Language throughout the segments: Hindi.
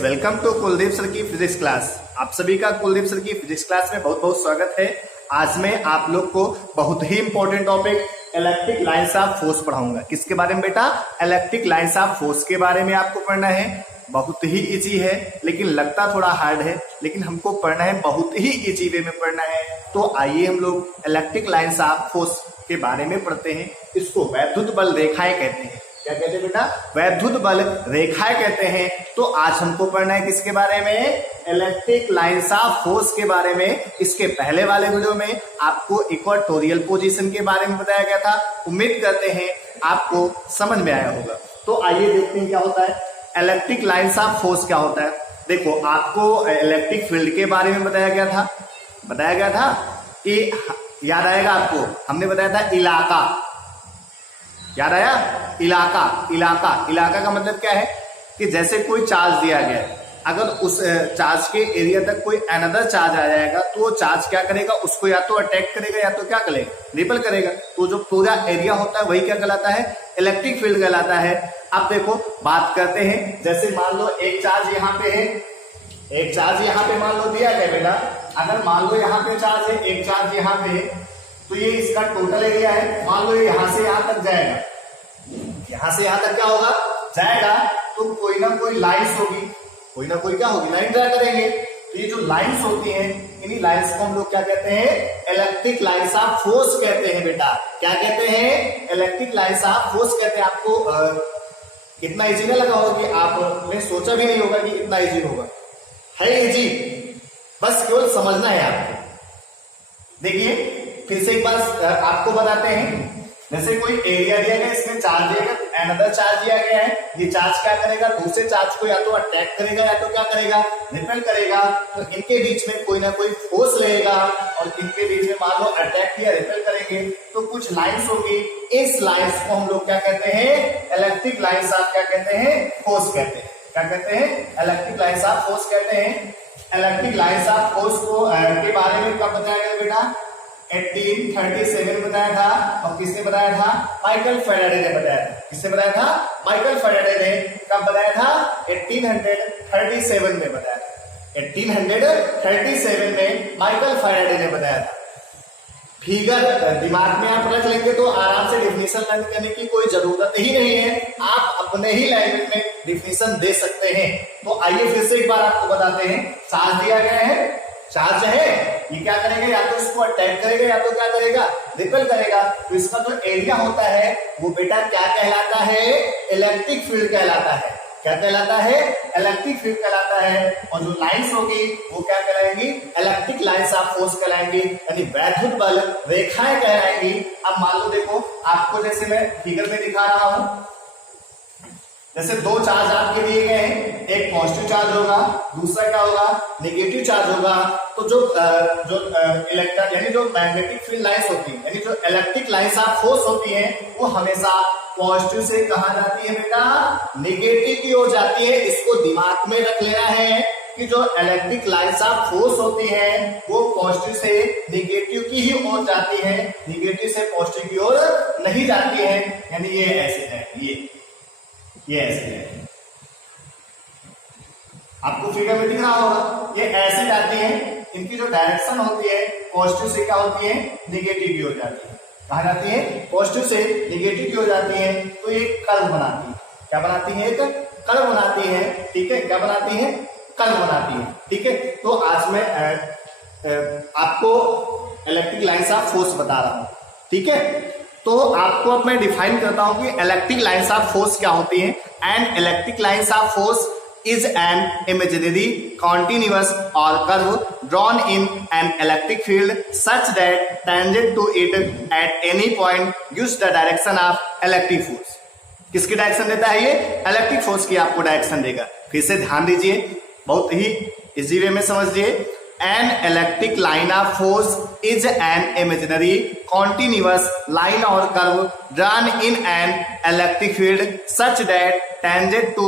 Students, welcome to Kuldeep sir की फिजिक्स क्लास। आप सभी का कुलदीप सर की फिजिक्स क्लास में बहुत बहुत स्वागत है। आज मैं आप लोग को बहुत ही important topic electric lines of force पढ़ाऊंगा। किसके बारे में बेटा? इलेक्ट्रिक लाइंस ऑफ फोर्स के बारे में आपको पढ़ना है। बहुत ही इजी है, लेकिन लगता थोड़ा हार्ड है, लेकिन हमको पढ़ना है बहुत ही इजी वे में पढ़ना है। तो आइए हम लोग इलेक्ट्रिक लाइंस ऑफ फोर्स के बारे में पढ़ते हैं। इसको वैद्युत बल रेखाएं कहते हैं। क्या कहते हैं बेटा? वैद्युत बल रेखाएं कहते हैं। तो आज हमको पढ़ना है किसके बारे में? इलेक्ट्रिक लाइंस ऑफ फोर्स के बारे में। इसके पहले वाले वीडियो में आपको इक्वेटोरियल पोजीशन के बारे में बताया गया था। उम्मीद करते हैं आपको समझ में आया होगा। तो आइए देखते हैं क्या होता है इलेक्ट्रिक लाइंस ऑफ फोर्स। क्या होता है? देखो, आपको इलेक्ट्रिक फील्ड के बारे में बताया गया था कि याद आएगा आपको, हमने बताया था इलाका। याद आया? इलाका का मतलब क्या है कि जैसे कोई चार्ज दिया गया है, अगर उस चार्ज के एरिया तक कोई अनदर चार्ज आ जाएगा तो वो चार्ज क्या करेगा? उसको या तो अटैक करेगा या तो क्या करेगा? रिपल करेगा। तो जो पूरा एरिया होता है वही क्या कहलाता है? इलेक्ट्रिक फील्ड कहलाता है। अब देखो, बात करते हैं, जैसे मान लो एक चार्ज यहाँ पे है, एक चार्ज यहाँ पे मान लो दिया गया बेटा। अगर मान लो यहाँ पे चार्ज है, एक चार्ज यहाँ पे है, तो ये इसका टोटल एरिया है। मान लो यहां से यहां तक जाएगा, यहां से यहां तक क्या होगा? जाएगा। तो कोई ना कोई लाइंस होगी, कोई ना कोई क्या होगी? लाइन ड्रा करेंगे। तो ये जो लाइंस होती हैं, इन्हीं लाइंस को हम लोग क्या कहते हैं? इलेक्ट्रिक लाइंस ऑफ फोर्स कहते हैं बेटा। क्या कहते हैं? इलेक्ट्रिक लाइंस ऑफ फोर्स कहते हैं। आपको इतना इजी ना लगा होगा कि आपने सोचा भी नहीं होगा कि इतना इजी होगा। है इजी, बस केवल समझना है आपको। देखिए फिर से एक बार आपको बताते हैं। जैसे कोई एरिया दिया गया, इसमें चार्ज दिया गया, अनदर चार्ज दिया गया है। ये चार्ज क्या करेगा? दूसरे चार्ज को या तो अटैक करेगा या तो क्या करेगा? रिपेल करेगा। तो इनके बीच में कोई ना कोई फोर्स रहेगा और इनके बीच में मान लो अटैक किया, रिपेल करेंगे तो कुछ लाइंस होगी। इस लाइंस को हम लोग क्या कहते हैं? इलेक्ट्रिक लाइंस ऑफ क्या कहते हैं? फोर्स कहते हैं। क्या कहते हैं? इलेक्ट्रिक लाइंस ऑफ फोर्स कहते हैं। इलेक्ट्रिक लाइंस ऑफ फोर्स को के बारे में कब बताया गया बेटा? 1837 बताया था। और किसने बताया था? माइकल फैराडे ने बताया था। किसने बताया था? माइकल फैराडे ने। कब बताया था? 1837 में बताया था। 1837 में माइकल फैराडे ने बताया था। फिगर दिमाग में आप रख लेंगे तो आराम से डिफिनेशन लर्न करने की कोई जरूरत ही नहीं है। आप अपने ही लैंग्वेज में डिफिनेशन दे सकते हैं। तो आइए फिर से एक बार आपको बताते हैं। चार्ज दिया गया है, चार्ज है, ये क्या करेगा? या तो इसको अटैक करेगा या तो क्या करेगा? रिपेल करेगा। तो इसका जो एरिया होता है वो बेटा क्या कहलाता है? इलेक्ट्रिक फील्ड कहलाता है। क्या कहलाता है? इलेक्ट्रिक फील्ड कहलाता है। और जो लाइंस होगी वो क्या कहलाएंगी? इलेक्ट्रिक लाइंस ऑफ फोर्स कहलाएंगी, यानी वैद्युत बल रेखाएं कहलाएंगी। अब मान लो, देखो आपको जैसे मैं फिगर में दिखा रहा हूं, जैसे दो चार्ज आपके दिए गए हैं, एक पॉजिटिव चार्ज होगा, दूसरा क्या होगा? नेगेटिव चार्ज होगा। तो जो इलेक्ट्रॉन यानी जो मैग्नेटिक फील्ड लाइंस होती है, यानी जो इलेक्ट्रिक लाइंस ऑफ फोर्स होती है, वो हमेशा पॉजिटिव से कहां जाती है बेटा? नेगेटिव की ओर जाती है। इसको दिमाग में रख लेना है कि जो इलेक्ट्रिक लाइंस ऑफ फोर्स होती है वो पॉजिटिव से नेगेटिव की ही ओर जाती है, नेगेटिव से पॉजिटिव की ओर नहीं जाती है। यानी ये ऐसे है, ये ऐसे है। आपको फिगर में दिख रहा होगा, ये ऐसे जाती है। इनकी जो डायरेक्शन होती है पॉजिटिव से क्या होती है? नेगेटिव की ओर जाती है। कहा जाती है? पॉजिटिव से नेगेटिव की ओर जाती है। तो ये कर्व बनाती है। क्या बनाती है? एक कर्व बनाती है। ठीक है, क्या बनाती है? कर्व बनाती है। ठीक है, तो आज मैं आपको इलेक्ट्रिक लाइंस ऑफ फोर्स बता रहा हूं। ठीक है, तो आपको अब मैं डिफाइन करता हूं कि इलेक्ट्रिक लाइंस ऑफ फोर्स क्या होती है। And electric lines of force is an imaginary continuous or curve drawn in an electric field such that tangent to it at any point gives the direction of electric force। किसकी डायरेक्शन देता है ये? इलेक्ट्रिक फोर्स की आपको डायरेक्शन देगा। फिर से ध्यान दीजिए, बहुत ही इजी वे में समझिए। An electric line of force is an imaginary continuous line or curve drawn in an electric field such that tangent to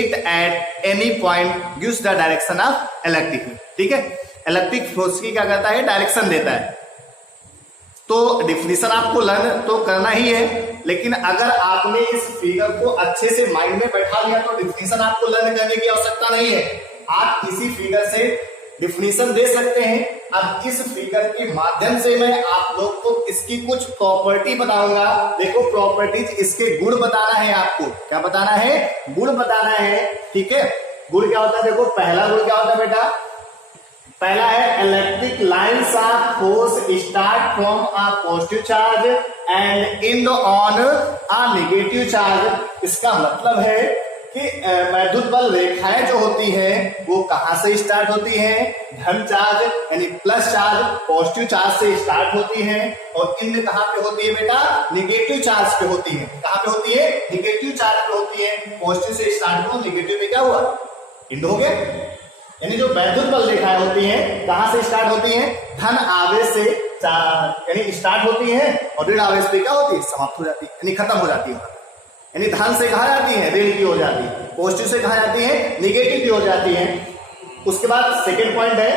it at any point gives the direction of electric field। ठीक है, इलेक्ट्रिक फोर्स की क्या करता है? डायरेक्शन देता है। तो डिफिनीशन आपको लर्न तो करना ही है, लेकिन अगर आपने इस फिगर को अच्छे से माइंड में बैठा लिया तो डिफिनीशन आपको लर्न करने की आवश्यकता नहीं है। आप इसी फिगर से डिफिनीशन दे सकते हैं। अब इस फिगर के माध्यम से मैं आप लोग को इसकी कुछ प्रॉपर्टी बताऊंगा। देखो प्रॉपर्टीज, इसके गुण बताना है आपको। क्या बताना है? गुण बताना है। ठीक है, गुण क्या होता है? देखो पहला गुण क्या होता है बेटा? पहला है electric lines of force start from a positive charge and and on a negative charge. इसका मतलब है कि वैद्युत बल रेखाएं जो होती हैं वो कहां से स्टार्ट होती हैं? धन चार्ज यानी प्लस चार्ज, पॉजिटिव चार्ज से स्टार्ट होती हैं और एंड कहां पे होती है बेटा? नेगेटिव चार्ज पे होती है। कहां पे होती है? नेगेटिव चार्ज पे होती है। पॉजिटिव से स्टार्ट हो, नेगेटिव में क्या हुआ? एंड हो गया। यानी जो वैद्युत बल रेखाएं होती हैं कहां से स्टार्ट होती हैं? धन आवेश से यानी स्टार्ट होती हैं और ऋण आवेश पे क्या होती है? समाप्त हो जाती है, यानी खत्म हो जाती है। यानी धन से कहा जाती है ऋण की हो जाती है, पॉजिटिव से कहा जाती है नेगेटिव की हो जाती है। उसके बाद सेकेंड पॉइंट है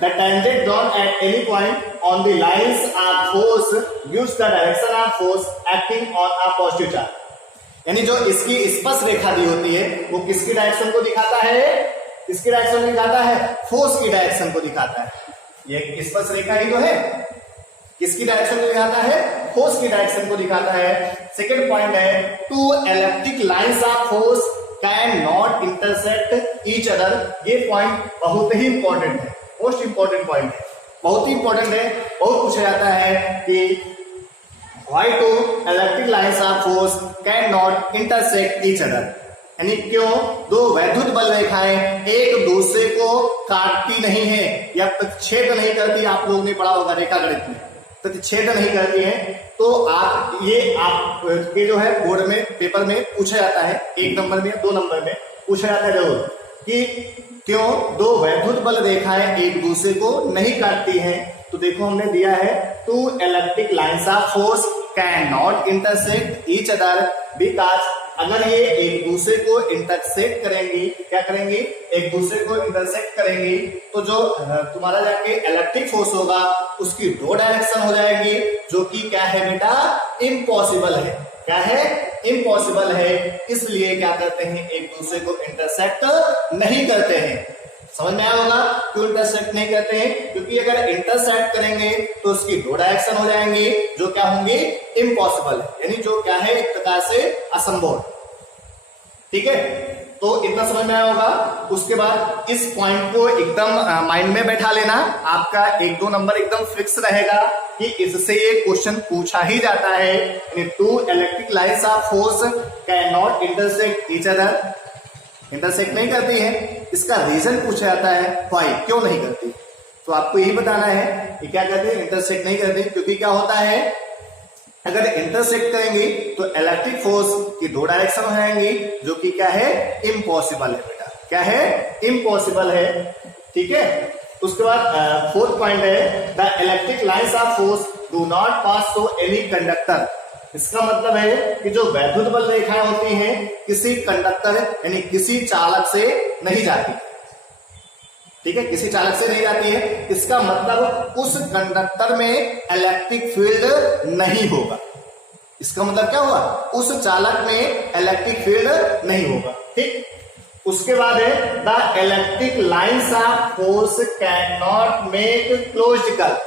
the tangent drawn at any point on the lines of force gives the direction of force acting on a positive charge. यानी जो इसकी स्पर्श रेखा दी होती है वो किसकी डायरेक्शन को दिखाता है? किसकी डायरेक्शन को दिखाता है? फोर्स की डायरेक्शन को दिखाता है। ये स्पर्श रेखा ही तो है, किसकी डायरेक्शन को दिखाता है? फोर्स की डायरेक्शन को दिखाता है। सेकेंड पॉइंट है two electric lines of force can not intersect each other. ये पॉइंट बहुत ही इंपॉर्टेंट है, मोस्ट इंपॉर्टेंट पॉइंट है, बहुत ही इंपॉर्टेंट है। बहुत पूछा जाता है कि why two electric lines of force can not intersect each other. यानी क्यों दो वैद्युत बल रेखाएं एक दूसरे को काटती नहीं है या प्रतिच्छेद नहीं करती। आप लोगों ने पढ़ा होगा रेखा गणित में, प्रतिच्छेद नहीं करती है। तो आप के जो है बोर्ड में पेपर में पूछा जाता है, 1 नंबर में 2 नंबर में पूछा जाता है जरूर कि क्यों दो वैद्युत बल रेखाएं एक दूसरे को नहीं काटती हैं। तो देखो हमने दिया है two electric lines of force can not intersect each other because अगर ये एक दूसरे को इंटरसेक्ट करेंगी, क्या करेंगी? एक दूसरे को इंटरसेक्ट करेंगी तो जो तुम्हारा जाके इलेक्ट्रिक फोर्स होगा उसकी 2 डायरेक्शन हो जाएगी, जो कि क्या है बेटा? इम्पॉसिबल है। क्या है? इम्पॉसिबल है। इसलिए क्या करते हैं? एक दूसरे को इंटरसेक्ट नहीं करते हैं। समझ में आया होगा क्यों इंटरसेक्ट नहीं करते हैं? क्योंकि अगर इंटरसेक्ट करेंगे तो उसकी 2 डायरेक्शन हो जाएंगी जो क्या होंगी? इम्पॉसिबल, यानी जो क्या है एक प्रकार से असंभव। ठीक है, तो इतना समझ में आया होगा। उसके बाद इस पॉइंट को एकदम माइंड में बैठा लेना, आपका 1-2 नंबर एकदम फिक्स रहेगा कि इससे ये क्वेश्चन पूछा ही जाता है। Two electric lines of force can not intersect each other, intersect नहीं करती है। इसका रीजन पूछा जाता है, व्हाई, क्यों नहीं करती। तो आपको यही बताना है कि क्या कहते हैं? इंटरसेक्ट नहीं करती। क्योंकि क्या होता है, अगर इंटरसेक्ट करेंगे तो इलेक्ट्रिक फोर्स की 2 डायरेक्शन हो जाएंगी, जो कि क्या है? इम्पॉसिबल है बेटा। क्या है? इम्पॉसिबल है। ठीक है, उसके बाद 4th पॉइंट है the electric lines of force do not pass through any conductor. इसका मतलब है कि जो वैद्युत बल रेखाएं होती हैं किसी कंडक्टर यानी किसी चालक से नहीं जाती। ठीक है, किसी चालक से नहीं जाती है। इसका मतलब उस कंडक्टर में इलेक्ट्रिक फील्ड नहीं होगा। इसका मतलब क्या हुआ? उस चालक में इलेक्ट्रिक फील्ड नहीं होगा। ठीक, उसके बाद है the electric lines of force can not make closed curve.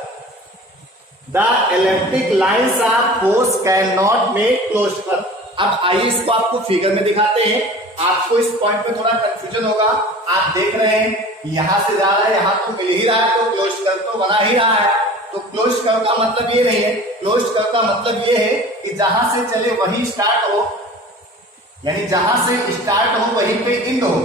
The electric lines of force can not make closed curve. अब आइए इसको आपको फिगर में दिखाते हैं। आपको इस पॉइंट में थोड़ा कंफ्यूजन होगा। आप देख रहे हैं यहां से जा रहा है, यहां तो मिल ही रहा है, तो क्लोज्ड कर्व तो बना ही रहा है। तो क्लोज्ड कर्व का मतलब ये नहीं है। क्लोज्ड कर्व का मतलब ये है कि जहां से चले वही स्टार्ट हो, यानी जहां से स्टार्ट हो वहीं पे एंड हो।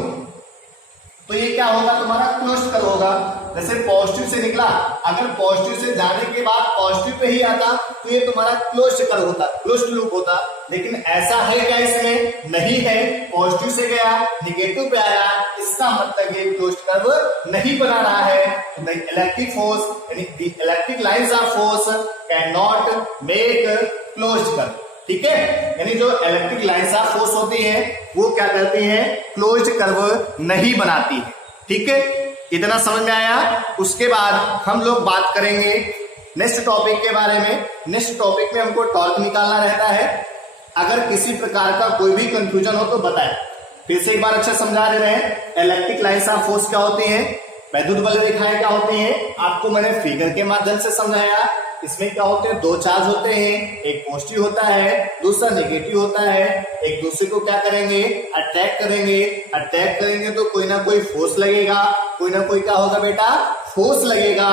तो ये क्या होगा? तुम्हारा क्लोज्ड कर्व होगा। जैसे पॉजिटिव से निकला, अगर पॉजिटिव से जाने के बाद पॉजिटिव पे ही आता तो ये तुम्हारा क्लोज्ड कर्व होता, क्लोज्ड लूप होता। लेकिन ऐसा है क्या? इसमें नहीं है। पॉजिटिव से गया, निगेटिव पे आया, इसका मतलब ये क्लोज्ड कर्व नहीं बना रहा है। तो इलेक्ट्रिक फोर्स यानी electric lines of force can not make closed curve. ठीक है, यानी जो इलेक्ट्रिक लाइंस ऑफ फोर्स होती है वो क्या करती हैं? क्लोज्ड कर्व नहीं बनाती है। ठीक है, इतना समझ में आया। उसके बाद हम लोग बात करेंगे नेक्स्ट टॉपिक के बारे में, नेक्स्ट टॉपिक में हमको टॉर्क निकालना रहता है। अगर किसी प्रकार का कोई भी कंफ्यूजन हो तो बताएं। फिर से एक बार अच्छा समझा दे रहे हैं। इलेक्ट्रिक लाइंस ऑफ फोर्स क्या होती हैं, वैद्युत बल रेखाएं क्या होती हैं, आपको मैंने फिगर के माध्यम से समझाया। इसमें क्या होते हैं, दो चार्ज होते हैं, एक पॉजिटिव होता है, दूसरा नेगेटिव होता है। एक दूसरे को क्या करेंगे, अटैक करेंगे। अटैक करेंगे तो कोई ना कोई फोर्स लगेगा, कोई ना कोई क्या होगा बेटा, फोर्स लगेगा।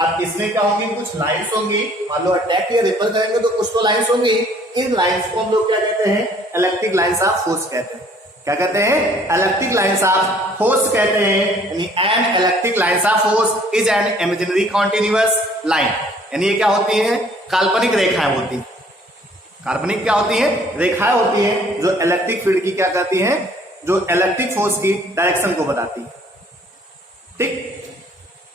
अब इसमें क्या होंगी, कुछ लाइंस होंगी। मान लो अटैक या रिपेल करेंगे तो कुछ तो लाइंस होंगी। इन लाइंस को हम लोग क्या कहते हैं, इलेक्ट्रिक लाइंस ऑफ फोर्स कहते हैं। क्या कहते हैं, इलेक्ट्रिक लाइंस ऑफ फोर्स कहते हैं। यानी an electric lines of force is an imaginary continuous line. यानी ये क्या होती है, काल्पनिक रेखाएं होती हैं। काल्पनिक क्या होती है, रेखाएं होती हैं जो इलेक्ट्रिक फील्ड की क्या करती हैं, जो इलेक्ट्रिक फोर्स की डायरेक्शन को बताती है। ठीक,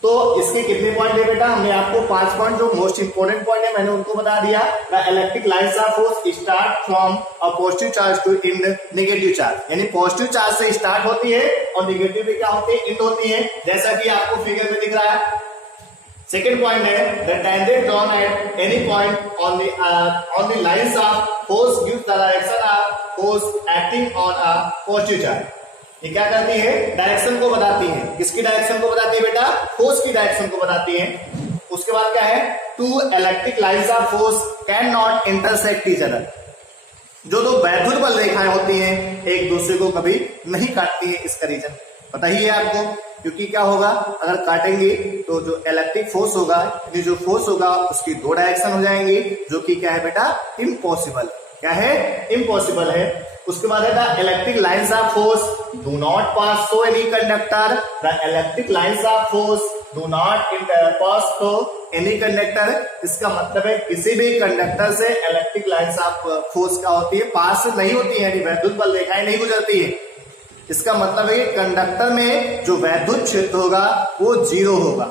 तो इसके कितने पॉइंट है बेटा, हमने आपको 5 पॉइंट जो मोस्ट इंपोर्टेंट पॉइंट है मैंने उनको बता दिया। The electric lines of force start from a positive charge to and negative charge. यानी पॉजिटिव चार्ज से स्टार्ट होती है और नेगेटिव में क्या होती है, एंड होती है, जैसा कि आपको फिगर में दिख रहा है। सेकेंड पॉइंट है the tangent drawn at any point on the lines of force gives the direction of force acting on a positive charge. ये क्या करती है, डायरेक्शन को बताती है। किसकी डायरेक्शन को बताती है बेटा, फोर्स की डायरेक्शन को बताती है। उसके बाद क्या है, two electric lines of force can not intersect each other. जो दो वैद्युत बल रेखाएं होती हैं एक दूसरे को कभी नहीं काटती है। इसका रीजन पता ही है आपको, क्योंकि क्या होगा, अगर काटेंगे तो जो इलेक्ट्रिक फोर्स होगा, यानी जो फोर्स होगा उसकी दो डायरेक्शन हो जाएंगे, जो कि क्या है बेटा, इम्पॉसिबल। क्या है, इम्पॉसिबल है। उसके बाद है the electric lines of force do not pass through any conductor. The electric lines of force do not pass through any conductor. इसका मतलब है किसी भी कंडक्टर से इलेक्ट्रिक लाइंस ऑफ फोर्स क्या होती है, पास नहीं होती है, यानी वैद्युत बल रेखाएं नहीं गुजरती है। इसका मतलब है कि कंडक्टर में जो वैद्युत क्षेत्र होगा वो 0 होगा।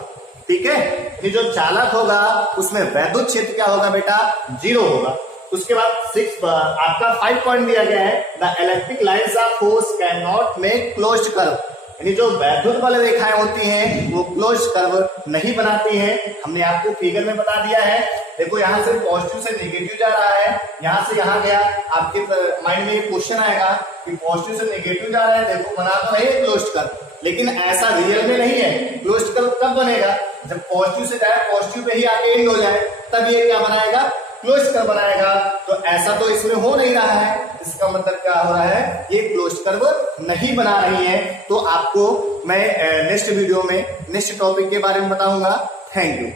ठीक है, ये जो चालक होगा उसमें वैद्युत क्षेत्र क्या होगा बेटा, 0 होगा। उसके बाद 6 आपका 5 पॉइंट दिया गया है the electric lines of force can not make closed curve. यानी जो वैद्युत बल रेखाएं होती हैं वो क्लोज्ड कर्व नहीं बनाती हैं। हमने आपको फिगर में बता दिया है। देखो यहाँ से पॉजिटिव से नेगेटिव जा रहा है, यहाँ से यहाँ गया। आपके माइंड में एक क्वेश्चन आएगा कि पॉजिटिव से नेगेटिव जा रहा है, देखो बना तो नहीं है क्लोज्ड कर्व, लेकिन ऐसा रियल में नहीं है। क्लोज्ड कर्व कब बनेगा, जब पॉजिटिव से जाए, पॉजिटिव पे ही आके एंड हो जाए, तब ये क्या बनाएगा, क्लोज कर्व बनाएगा। तो ऐसा तो इसमें हो नहीं रहा है। इसका मतलब क्या हो रहा है, ये क्लोज कर्व नहीं बना रही है। तो आपको मैं नेक्स्ट वीडियो में नेक्स्ट टॉपिक के बारे में बताऊंगा। Thank you.